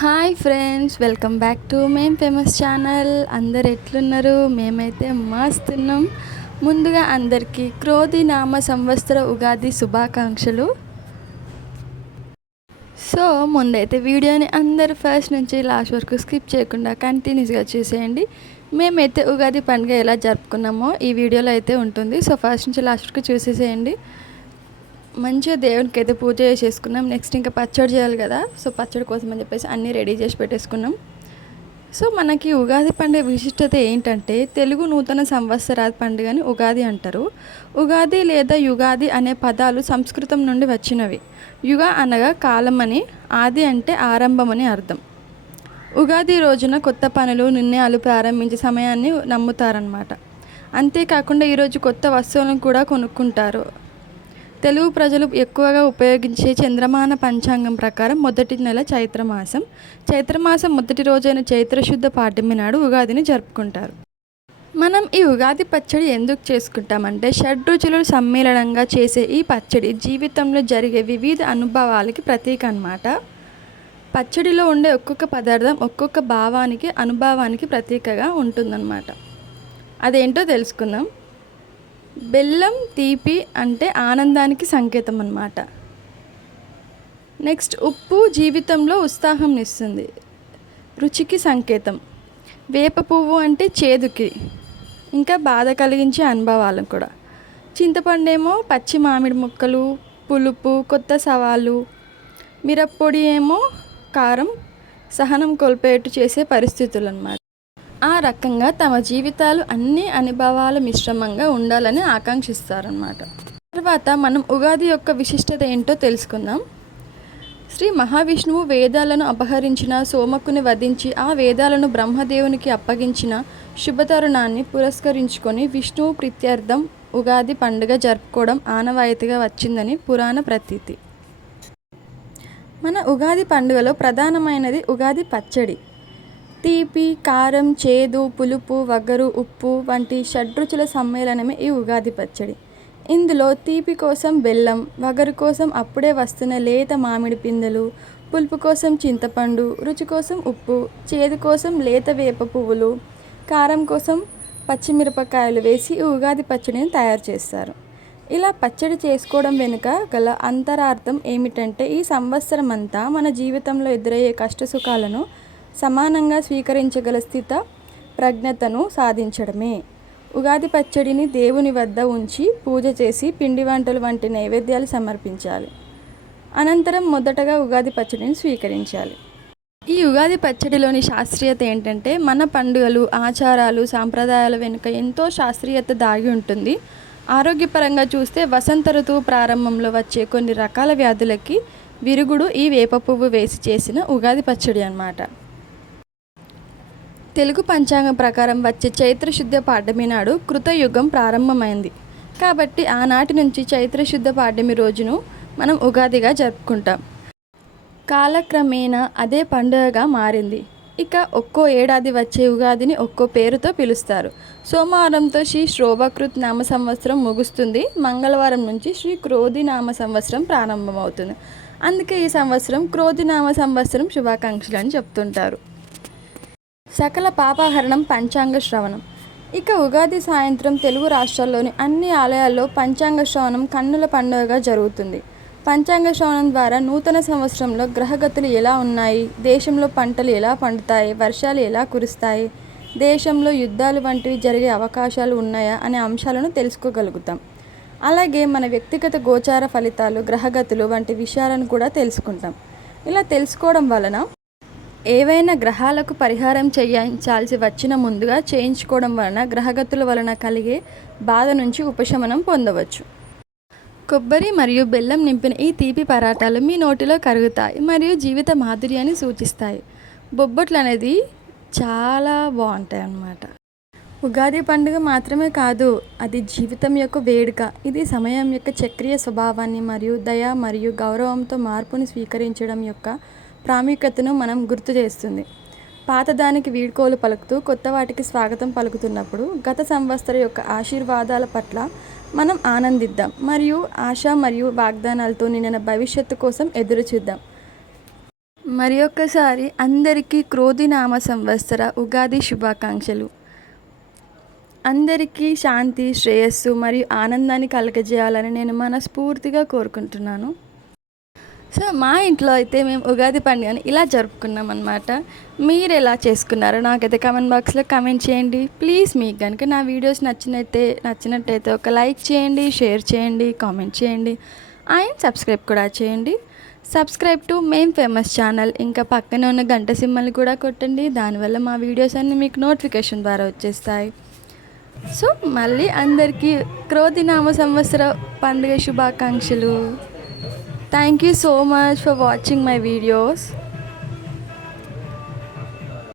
Hi friends welcome back to మేం famous channel. అందరు ఎట్లున్నారు? మేమైతే మస్తున్నాం. ముందుగా అందరికీ క్రోధి నామ సంవత్సర ఉగాది శుభాకాంక్షలు. సో ముందైతే వీడియోని అందరు ఫస్ట్ నుంచి లాస్ట్ వరకు స్కిప్ చేయకుండా కంటిన్యూస్గా చూసేయండి. మేమైతే ఉగాది పండుగ ఎలా జరుపుకున్నామో ఈ వీడియోలో అయితే ఉంటుంది. సో ఫస్ట్ నుంచి లాస్ట్ వరకు చూసేసేయండి. మంచిగా దేవునికి అయితే పూజ చేసేసుకున్నాం. నెక్స్ట్ ఇంకా పచ్చడి చేయాలి కదా. సో పచ్చడి కోసం అని చెప్పేసి అన్నీ రెడీ చేసి పెట్టేసుకున్నాం. సో మనకి ఉగాది పండుగ విశిష్టత ఏంటంటే తెలుగు నూతన సంవత్సరాది పండుగని ఉగాది అంటారు. ఉగాది లేదా యుగాది అనే పదాలు సంస్కృతం నుండి వచ్చినవి. యుగ అనగా కాలం అని ఆది అంటే ఆరంభం అని అర్థం. ఉగాది రోజున కొత్త పనులు నిర్ణయాలు ప్రారంభించే సమయాన్ని నమ్ముతారనమాట అంతేకాకుండా ఈరోజు కొత్త వస్తువులను కూడా కొనుక్కుంటారు. తెలుగు ప్రజలు ఎక్కువగా ఉపయోగించే చంద్రమాన పంచాంగం ప్రకారం మొదటి నెల చైత్రమాసం. చైత్రమాసం మొదటి రోజైన చైత్రశుద్ధ పాడ్యమి నాడు ఉగాదిని జరుపుకుంటారు. మనం ఈ ఉగాది పచ్చడి ఎందుకు చేసుకుంటామంటే షడ్రుచులు సమ్మేళనంగా చేసే ఈ పచ్చడి జీవితంలో జరిగే వివిధ అనుభవాలకి ప్రతీక అన్నమాట పచ్చడిలో ఉండే ఒక్కొక్క పదార్థం ఒక్కొక్క భావానికి అనుభవానికి ప్రతీకగా ఉంటుందన్నమాట. అదేంటో తెలుసుకుందాం. బెల్లం తీపి అంటే ఆనందానికి సంకేతం అన్నమాట. నెక్స్ట్ ఉప్పు జీవితంలో ఉత్సాహం ఇస్తుంది రుచికి సంకేతం. వేప పువ్వు అంటే చేదుకి ఇంకా బాధ కలిగించే అనుభవాలను కూడా. చింతపండు ఏమో పచ్చి మామిడి ముక్కలు పులుపు కొత్త సవాళ్ళు మిరప్పొడి ఏమో కారం సహనం కోల్పోయేట్టు చేసే పరిస్థితులు అన్నమాట ఆ రకంగా తమ జీవితాలు అన్ని అనుభవాల మిశ్రమంగా ఉండాలని ఆకాంక్షిస్తారనమాట తర్వాత మనం ఉగాది యొక్క విశిష్టత ఏంటో తెలుసుకుందాం. శ్రీ మహావిష్ణువు వేదాలను అపహరించిన సోమకుని వధించి ఆ వేదాలను బ్రహ్మదేవునికి అప్పగించిన శుభతరుణాన్ని పురస్కరించుకొని విష్ణువు ప్రీత్యర్థం ఉగాది పండుగ జరుపుకోవడం ఆనవాయితీగా వచ్చిందని పురాణ ప్రతీతి. మన ఉగాది పండుగలో ప్రధానమైనది ఉగాది పచ్చడి. తీపి కారం చేదు పులుపు వగరు ఉప్పు వంటి షడ్రుచుల సమ్మేళనమే ఈ ఉగాది పచ్చడి. ఇందులో తీపి కోసం బెల్లం వగరు కోసం అప్పుడే వస్తున్న లేత మామిడి పిందెలు పులుపు కోసం చింతపండు రుచి కోసం ఉప్పు చేదు కోసం లేత వేప పువ్వులు కారం కోసం పచ్చిమిరపకాయలు వేసి ఈ ఉగాది పచ్చడిని తయారు చేస్తారు. ఇలా పచ్చడి చేసుకోవడం వెనుక గల అంతరార్థం ఏమిటంటే ఈ సంవత్సరం అంతా మన జీవితంలో ఎదురయ్యే కష్టసుఖాలను సమానంగా స్వీకరించగల స్థిత ప్రజ్ఞతను సాధించడమే. ఉగాది పచ్చడిని దేవుని వద్ద ఉంచి పూజ చేసి పిండి వంటలు వంటి నైవేద్యాలు సమర్పించాలి. అనంతరం మొదటగా ఉగాది పచ్చడిని స్వీకరించాలి. ఈ ఉగాది పచ్చడిలోని శాస్త్రీయత ఏంటంటే మన పండుగలు ఆచారాలు సాంప్రదాయాల వెనుక ఎంతో శాస్త్రీయత దాగి ఉంటుంది. ఆరోగ్యపరంగా చూస్తే వసంత ఋతువు ప్రారంభంలో వచ్చే కొన్ని రకాల వ్యాధులకి విరుగుడు ఈ వేప పువ్వు వేసి చేసిన ఉగాది పచ్చడి అన్నమాట. తెలుగు పంచాంగం ప్రకారం వచ్చే చైత్రశుద్ధ పాడ్యమి నాడు కృతయుగం ప్రారంభమైంది. కాబట్టి ఆనాటి నుంచి చైత్రశుద్ధ పాడ్యమి రోజును మనం ఉగాదిగా జరుపుకుంటాం. కాలక్రమేణా అదే పండుగగా మారింది. ఇక ఒక్కో ఏడాది వచ్చే ఉగాదిని ఒక్కో పేరుతో పిలుస్తారు. సోమవారంతో శ్రీ శ్రోభకృత్ నామ సంవత్సరం ముగుస్తుంది. మంగళవారం నుంచి శ్రీ క్రోధి నామ సంవత్సరం ప్రారంభమవుతుంది. అందుకే ఈ సంవత్సరం క్రోధి నామ సంవత్సరం శుభాకాంక్షలు అని చెప్తుంటారు. సకల పాపహరణం పంచాంగ శ్రవణం. ఇక ఉగాది సాయంత్రం తెలుగు రాష్ట్రాల్లోని అన్ని ఆలయాల్లో పంచాంగ శ్రవణం కన్నుల పండుగగా జరుగుతుంది. పంచాంగ శ్రవణం ద్వారా నూతన సంవత్సరంలో గ్రహగతులు ఎలా ఉన్నాయి? దేశంలో పంటలు ఎలా పండుతాయి? వర్షాలు ఎలా కురుస్తాయి? దేశంలో యుద్ధాలు వంటివి జరిగే అవకాశాలు ఉన్నాయా అనే అంశాలను తెలుసుకోగలుగుతాం. అలాగే మన వ్యక్తిగత గోచార ఫలితాలు గ్రహగతులు వంటి విషయాలను కూడా తెలుసుకుంటాం. ఇలా తెలుసుకోవడం వలన ఏవైనా గ్రహాలకు పరిహారం చేయించాల్సి వచ్చిన ముందుగా చేయించుకోవడం వలన గ్రహగతుల వలన కలిగే బాధ నుంచి ఉపశమనం పొందవచ్చు. కొబ్బరి మరియు బెల్లం నింపిన ఈ తీపి పరాటాలు మీ నోటిలో కరుగుతాయి మరియు జీవిత మాధుర్యాన్ని సూచిస్తాయి. బొబ్బట్లు అనేది చాలా బాగుంటాయి అన్నమాట. ఉగాది పండుగ మాత్రమే కాదు అది జీవితం యొక్క వేడుక. ఇది సమయం యొక్క చక్రీయ స్వభావాన్ని మరియు దయ మరియు గౌరవంతో మార్పుని స్వీకరించడం యొక్క ప్రాముఖ్యతను మనం గుర్తు చేస్తుంది. పాతదానికి వీడ్కోలు పలుకుతూ కొత్త వాటికి స్వాగతం పలుకుతున్నప్పుడు గత సంవత్సరం యొక్క ఆశీర్వాదాల పట్ల మనం ఆనందిద్దాం మరియు ఆశ మరియు వాగ్దానాలతో నిన్న భవిష్యత్తు కోసం ఎదురు చూద్దాం. మరి ఒక్కసారి అందరికీ క్రోధినామ సంవత్సర ఉగాది శుభాకాంక్షలు. అందరికీ శాంతి శ్రేయస్సు మరియు ఆనందాన్ని కలగజేయాలని నేను మనస్ఫూర్తిగా కోరుకుంటున్నాను. సో మా ఇంట్లో అయితే మేము ఉగాది పండుగని ఇలా జరుపుకున్నాం అనమాట మీరు ఎలా చేసుకున్నారో నాకైతే కామెంట్ బాక్స్లో కామెంట్ చేయండి. ప్లీజ్ మీకు కనుక నా వీడియోస్ నచ్చినైతే నచ్చినట్టయితే ఒక లైక్ చేయండి షేర్ చేయండి కామెంట్ చేయండి. అండ్ సబ్స్క్రైబ్ కూడా చేయండి. Subscribe to main famous channel ఇంకా పక్కనే ఉన్న గంట సిమ్మల్ని కూడా కొట్టండి. దానివల్ల మా వీడియోస్ అన్నీ మీకు నోటిఫికేషన్ ద్వారా వచ్చేస్తాయి. సో మళ్ళీ అందరికీ క్రోధినామ సంవత్సర పండుగ శుభాకాంక్షలు. Thank you so much for watching my videos.